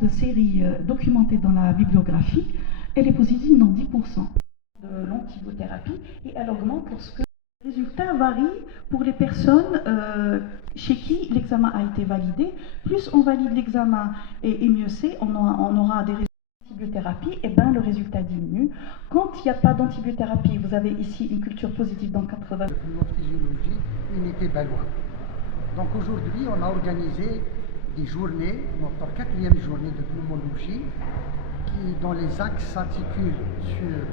de série documentée dans la bibliographie, elle est positive dans 10% de l'antibiothérapie et elle augmente lorsque les résultats varient pour les personnes chez qui l'examen a été validé. Plus on valide l'examen et mieux c'est, on aura des résultats d'antibiothérapie, et bien le résultat diminue. Quand il n'y a pas d'antibiothérapie, vous avez ici une culture positive dans 80. Pneumophysiologie, unité Ballois. Donc aujourd'hui, on a organisé des journées, notre 4e journée de pneumologie, qui, dont les axes s'articulent sur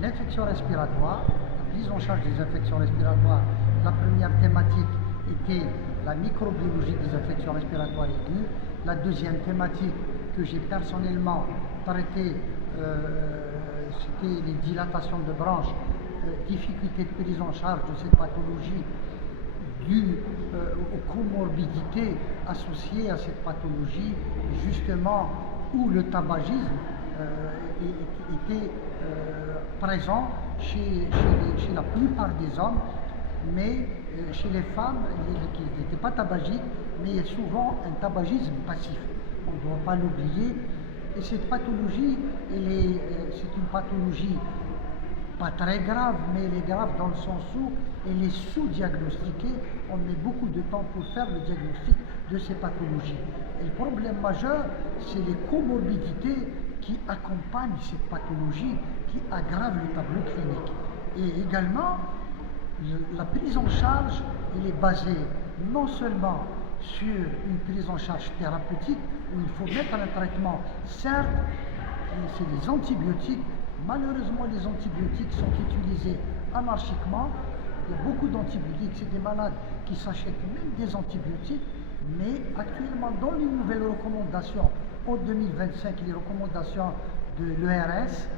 l'infection respiratoire, la prise en charge des infections respiratoires. La première thématique était la microbiologie des infections respiratoires aiguës. La deuxième thématique que j'ai personnellement traitée, c'était les dilatations de branches, difficultés de prise en charge de cette pathologie dues aux comorbidités associées à cette pathologie, justement où le tabagisme était présent chez la plupart des hommes, mais chez les femmes qui n'étaient pas tabagiques, mais il y a souvent un tabagisme passif. On ne doit pas l'oublier. Et cette pathologie, c'est une pathologie pas très grave, mais elle est grave dans le sens où elle est sous-diagnostiquée. On met beaucoup de temps pour faire le diagnostic de ces pathologies. Et le problème majeur, c'est les comorbidités qui accompagnent cette pathologie, qui aggravent le tableau clinique. Et également, la prise en charge, elle est basée non seulement sur une prise en charge thérapeutique, où il faut mettre un traitement, certes, c'est les antibiotiques. Malheureusement, les antibiotiques sont utilisés anarchiquement. Il y a beaucoup d'antibiotiques, c'est des malades qui s'achètent même des antibiotiques, mais actuellement, dans les nouvelles recommandations, en 2025, les recommandations de l'ERS,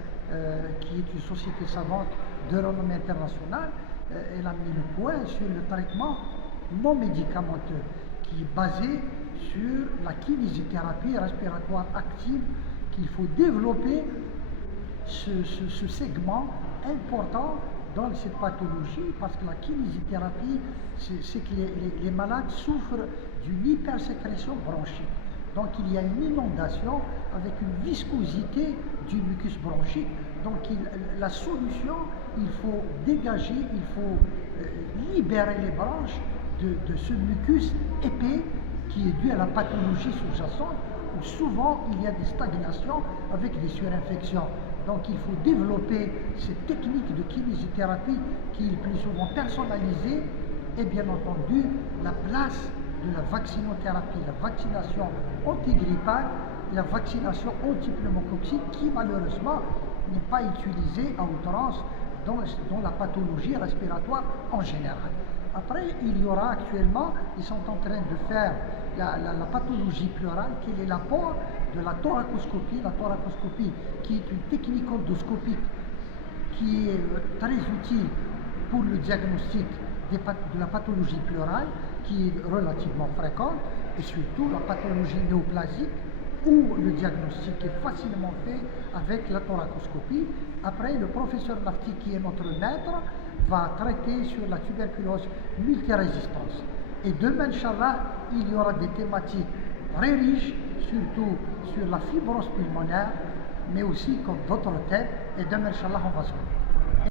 qui est une société savante de renommée internationale, elle a mis le point sur le traitement non médicamenteux, qui est basé sur la kinésithérapie respiratoire active, qu'il faut développer ce segment important dans cette pathologie, parce que la kinésithérapie, c'est que les malades souffrent d'une hypersécrétion bronchique. Donc il y a une inondation avec une viscosité du mucus bronchique. Donc la solution, il faut dégager, il faut libérer les branches de ce mucus épais qui est dû à la pathologie sous-jacente, où souvent il y a des stagnations avec des surinfections. Donc il faut développer cette technique de kinésithérapie qui est le plus souvent personnalisée, et bien entendu la place de la vaccinothérapie, la vaccination antigrippale, la vaccination antipneumococcique qui malheureusement n'est pas utilisée à outrance dans la pathologie respiratoire en général. Après, il y aura actuellement, ils sont en train de faire la pathologie pleurale, qui est l'apport de la thoracoscopie. La thoracoscopie, qui est une technique endoscopique qui est très utile pour le diagnostic de la pathologie pleurale, qui est relativement fréquente, et surtout la pathologie néoplasique, où le diagnostic est facilement fait avec la thoracoscopie. Après, le professeur Lafti, qui est notre maître, va traiter sur la tuberculose multirésistance. Et demain, Inch'Allah, il y aura des thématiques très riches, surtout sur la fibrose pulmonaire, mais aussi comme d'autres thèmes. Et demain, Inch'Allah, on va se voir.